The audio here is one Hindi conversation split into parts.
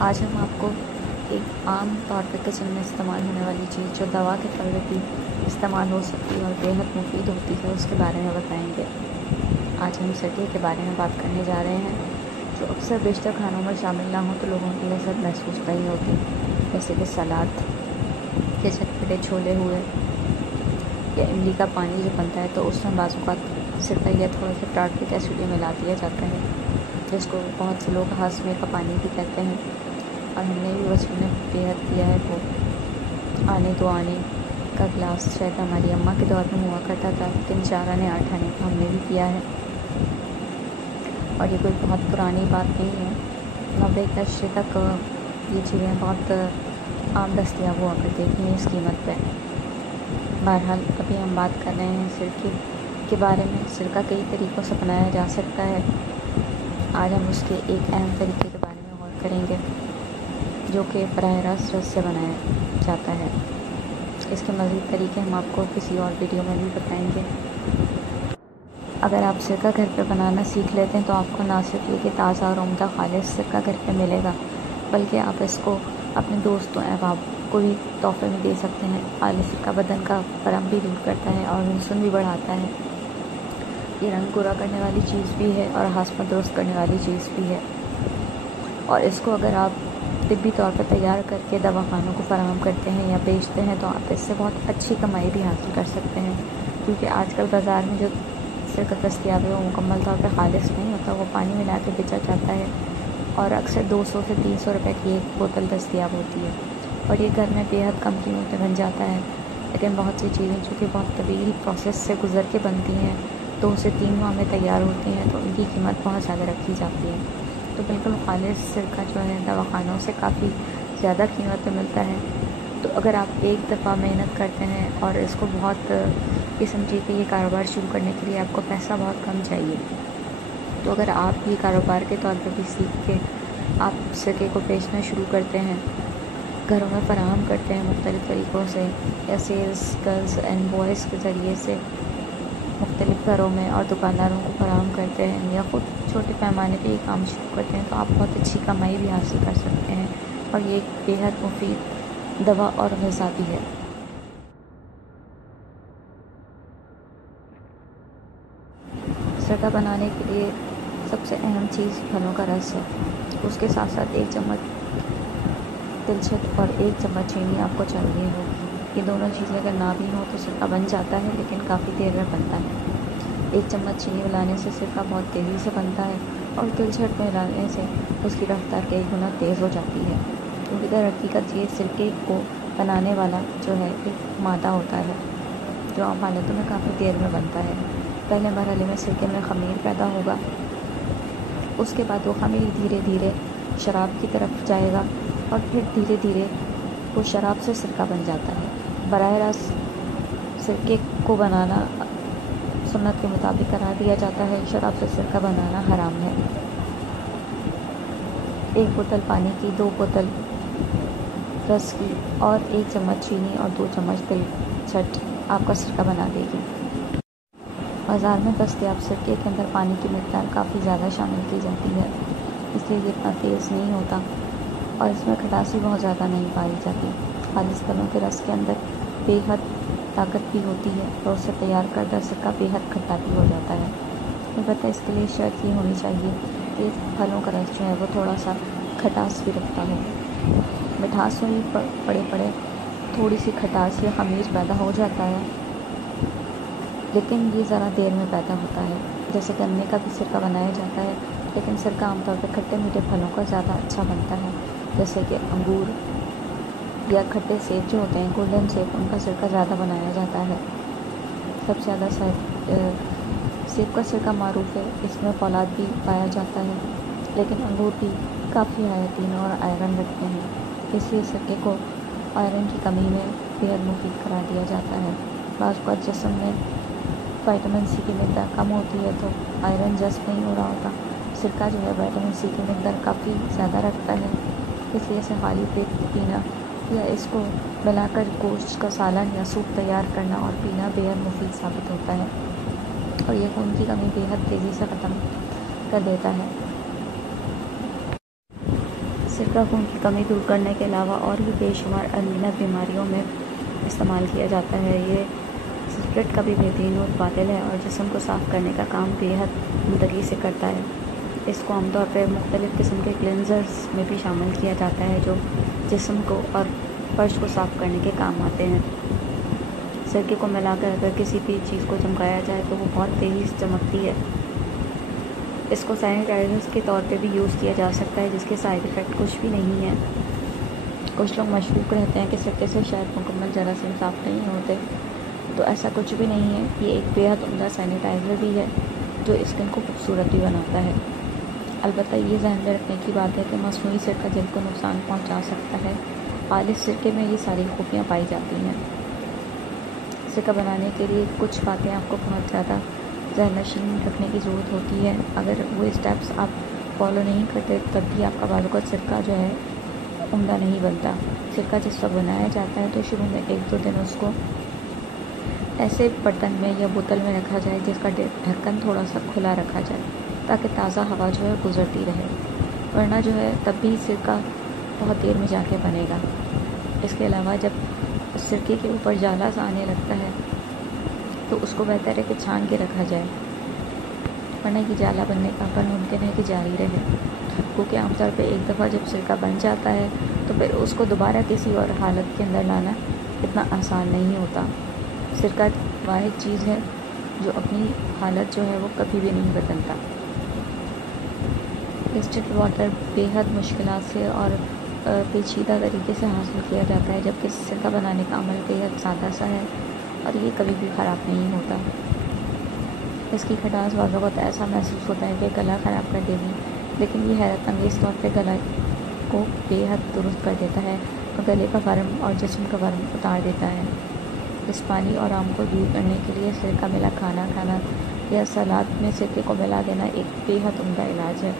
आज हम आपको एक आम तौर पर किचन में इस्तेमाल होने वाली चीज़ जो दवा के तौर पर भी इस्तेमाल हो सकती है और बेहद मुफीद होती है उसके बारे में बताएंगे। आज हम सटे के बारे में बात करने जा रहे हैं जो अक्सर बेशतर खानों में शामिल ना हो तो लोगों की लज़्ज़त महसूस नहीं होती, जैसे कि सलाद के चटपटे छोले हुए या इमली का पानी जो बनता है तो उसमें बाज़ सिरका या थोड़ा सा टार्टरिक एसिड मिला दिया जाता है, जिसको बहुत से लोग हाशमे का पानी भी कहते हैं। और हमने भी बचपन में बेहद किया है। वो आने दो आने का गिलास शायद हमारी अम्मा के दौर में हुआ करता था, लेकिन 4 आने 8 आने का हमने भी किया है। और ये कोई बहुत पुरानी बात नहीं है, 90 के दशक तक ये चीज़ें बहुत आम दस्तियाब हुआ करती थी इस कीमत पे। बहरहाल अभी हम बात कर रहे हैं सिरके के बारे में। सिरका कई तरीक़ों से बनाया जा सकता है। आज हम उसके एक अहम तरीके के बारे में गौर करेंगे जो कि बराह रास्त रस से बनाया जाता है। इसके मज़ीद तरीके हम आपको किसी और वीडियो में भी बताएंगे। अगर आप सिरका घर पे बनाना सीख लेते हैं तो आपको ना सिर्फ ये कि ताज़ा और उम्दा खालिस सिरका घर पे मिलेगा, बल्कि आप इसको अपने दोस्तों अहबाब को भी तोहफे में दे सकते हैं। खालिस सिरका बदन का वरम भी दूर करता है और हुस्न भी बढ़ाता है। ये रंग गोरा करने वाली चीज़ भी है और हाशमा दुरुस्त करने वाली चीज़ भी है। और इसको अगर आप तिब्बी तौर पर तैयार करके दवाखानों को फराहम करते हैं या बेचते हैं तो आप इससे बहुत अच्छी कमाई भी हासिल कर सकते हैं, क्योंकि आजकल बाज़ार में जो सिरका दस्तियाब है वो मुकम्मल तौर पर खालिस नहीं होता, वो पानी मिला के बेचा जाता है और अक्सर 200 से 300 रुपये की एक बोतल दस्तियाब होती है और ये घर में बेहद कम कीमत में बन जाता है। लेकिन बहुत सी चीज़ें जो कि बहुत तवील प्रोसेस से गुज़र के बनती हैं, 2 से 3 माह में तैयार होती हैं, तो उनकी कीमत बहुत ज़्यादा रखी जाती है। तो बिल्कुल खालिस सिरका जो है दवाखानों से काफ़ी ज़्यादा कीमत पे मिलता है। तो अगर आप एक दफ़ा मेहनत करते हैं और इसको बहुत ये समझिए कि ये कारोबार शुरू करने के लिए आपको पैसा बहुत कम चाहिए, तो अगर आप ये कारोबार के तौर पर भी सीख के आप सिरके को बेचना शुरू करते हैं, घरों में फराहम करते हैं मुख्तलिफ़ तरीक़ों से या सेल्स गर्ल्स एंड बॉयज़ के ज़रिए से मुख्तलिफ़ घरों में और दुकानदारों को फराहम करते हैं या ख़ुद छोटे पैमाने पे ये काम शुरू करते हैं, तो आप बहुत अच्छी कमाई भी हासिल कर सकते हैं और ये एक बेहद मुफीद दवा और ग़िज़ा भी है। सिरका बनाने के लिए सबसे अहम चीज़ फलों का रस है। उसके साथ साथ 1 चम्मच तिलछट और 1 चम्मच चीनी आपको चाहिए होगी। ये दोनों चीज़ें अगर ना भी हो तो सिरका बन जाता है, लेकिन काफ़ी देर में बनता है। 1 चम्मच चीनी मिलाने से सिरका बहुत तेज़ी से बनता है और तिलछट मिलाने से उसकी रफ्तार कई गुना तेज़ हो जाती है, क्योंकि दर हकीकत ये सिरके को बनाने वाला जो है एक मादा होता है जो आम हालतों में काफ़ी देर में बनता है। पहले मरहले में सिरके में ख़मीर पैदा होगा, उसके बाद वो ख़मीर धीरे धीरे शराब की तरफ जाएगा और फिर धीरे धीरे वो शराब से सिरका बन जाता है। बराह रास्त सिरके को बनाना सुन्नत के मुताबिक करार दिया जाता है। शराब से सिरका बनाना हराम है। 1 बोतल पानी की, 2 बोतल रस की और 1 चम्मच चीनी और 2 चम्मच तिलछट आपका सिरका बना देगी। बाज़ार में दस्तयाब सिरके के अंदर पानी की मिक़दार काफ़ी ज़्यादा शामिल की जाती है, इसलिए ये इतना तेज़ नहीं होता और इसमें खटास भी बहुत ज़्यादा नहीं पाई जाती। खालिस फलों के रस के अंदर बेहद ताकत भी होती है और उससे तैयार करदा सिरका बेहद खट्टा भी हो जाता है। अलबत्ता इसके लिए शर्त ये होनी चाहिए कि फलों का रस जो है वो थोड़ा सा खटास भी रखता हो। मिठास में भी पड़े पड़े थोड़ी सी खटास या ख़मीर पैदा हो जाता है, लेकिन ये ज़रा देर में पैदा होता है। जैसे गन्ने का भी सिरका बनाया जाता है, लेकिन सिरका आमतौर पर खट्टे मीठे फलों का ज़्यादा अच्छा बनता है, जैसे कि अंगूर या खट्टे सेब जो होते हैं, गोल्डन सेब, उनका सिरका ज़्यादा बनाया जाता है। सबसे ज़्यादा सेब का सिरका मारूफ़ है, इसमें फौलाद भी पाया जाता है, लेकिन अंगूर भी काफ़ी हायतीन और आयरन रखते हैं, इसलिए सिरके को आयरन की कमी में बेहद मुफीद करार दिया जाता है। बाज़ वक़्त जिस्म में विटामिन सी की मिक़दार कम होती है तो आयरन जज़्ब नहीं हो रहा होता। सिरका जो है विटामिन सी की मिक़दार काफ़ी ज़्यादा रखता है, इसलिए इसे खाली पेट पीना या इसको मिलाकर गोश्त का सालन या सूप तैयार करना और पीना बेहद मुफीद साबित होता है और ये खून की कमी बेहद तेज़ी से ख़त्म कर देता है। सिरका खून की कमी दूर करने के अलावा और भी बेशुमार अनगिनत बीमारियों में इस्तेमाल किया जाता है। ये सिगरेट का भी बेहतरीन मुतबादिल है और जिस्म को साफ़ करने का काम बेहद उम्दगी से करता है। इसको आमतौर पर मुख्तलिफ़ किस्म के क्लिनज़र्स में भी शामिल किया जाता है जो जिस्म को और फर्श को साफ़ करने के काम आते हैं। सिरके को मिलाकर अगर किसी भी चीज़ को चमकाया जाए तो वो बहुत तेज़ी से चमकती है। इसको सैनिटाइज़र्स के तौर पे भी यूज़ किया जा सकता है जिसके साइड इफ़ेक्ट कुछ भी नहीं है। कुछ लोग मशकूक रहते हैं कि सिरके से शायद मुकम्मल जरासीम साफ़ नहीं होते, तो ऐसा कुछ भी नहीं है। ये एक बेहद उम्दा सैनिटाइज़र भी है जो स्किन को खूबसूरत भी बनाता है। अलबत्ता ये ज़हन में रखने की बात है कि मसनूई सिरका जल्द को नुकसान पहुँचा सकता है। खालिस सिरके में ये सारी खूबियाँ पाई जाती हैं। सिरका बनाने के लिए कुछ बातें आपको बहुत ज़्यादा ज़हननशीन रखने की ज़रूरत होती है। अगर वो स्टेप्स आप फॉलो नहीं करते तब भी आपका बाज़ सिरका जो है उम्दा नहीं बनता। सिरका जिस वक्त बनाया जाता है तो शुरू में 1-2 दिन उसको ऐसे बर्तन में या बोतल में रखा जाए जिसका ढक्कन थोड़ा सा खुला रखा जाए ताकि ताज़ा हवा जो है गुज़रती रहे, वरना जो है तब भी सिरका बहुत देर में जाके बनेगा। इसके अलावा जब सिरके के ऊपर जाला सा आने लगता है तो उसको बेहतर है कि छान के रखा जाए, वरना कि जाला बनने का अमल मुमकिन है कि जारी रहे, क्योंकि आमतौर पे एक दफ़ा जब सिरका बन जाता है तो फिर उसको दोबारा किसी और हालत के अंदर लाना इतना आसान नहीं होता। सिरका वाहिद चीज़ है जो अपनी हालत जो है वो कभी भी नहीं बदलता। डिस्टिल्ड वाटर बेहद मुश्किलात से और पेचीदा तरीके से हासिल किया जाता है, जबकि सिरका बनाने का अमल बेहद सादा सा है और ये कभी भी ख़राब नहीं होता। इसकी खटास वालों को ऐसा महसूस होता है कि गला ख़राब कर देगी, लेकिन ये हैरत अंगेज़ तौर पर गला को बेहद दुरुस्त कर देता है और गले का वर्म और जिस्म का वर्म उतार देता है। इस पानी और आम को दूर करने के लिए सिरका मिला खाना खाना या सलाद में सिरके को मिला देना एक बेहद उम्दा इलाज है।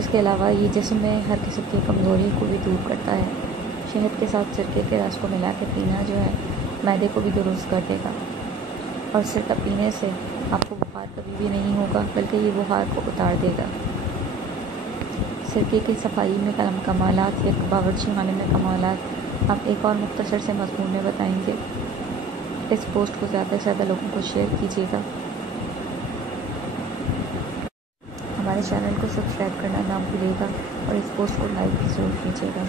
इसके अलावा ये जिस्म में हर किस्म की कमज़ोरी को भी दूर करता है। शहद के साथ सिरके के रस को मिला के पीना जो है मैदे को भी दुरुस्त कर देगा और सिरका पीने से आपको बुखार कभी भी नहीं होगा, बल्कि ये बुखार को उतार देगा। सिरके की सफाई में कमालात या बावर्ची खाने में कमालात आप एक और मुख्तसर से मज़मून में बताएंगे। इस पोस्ट को ज़्यादा से ज़्यादा लोगों को शेयर कीजिएगा। हमारे चैनल को सब्सक्राइब करना ना भूलिएगा और इस पोस्ट को लाइक भी ज़रूर कीजिएगा।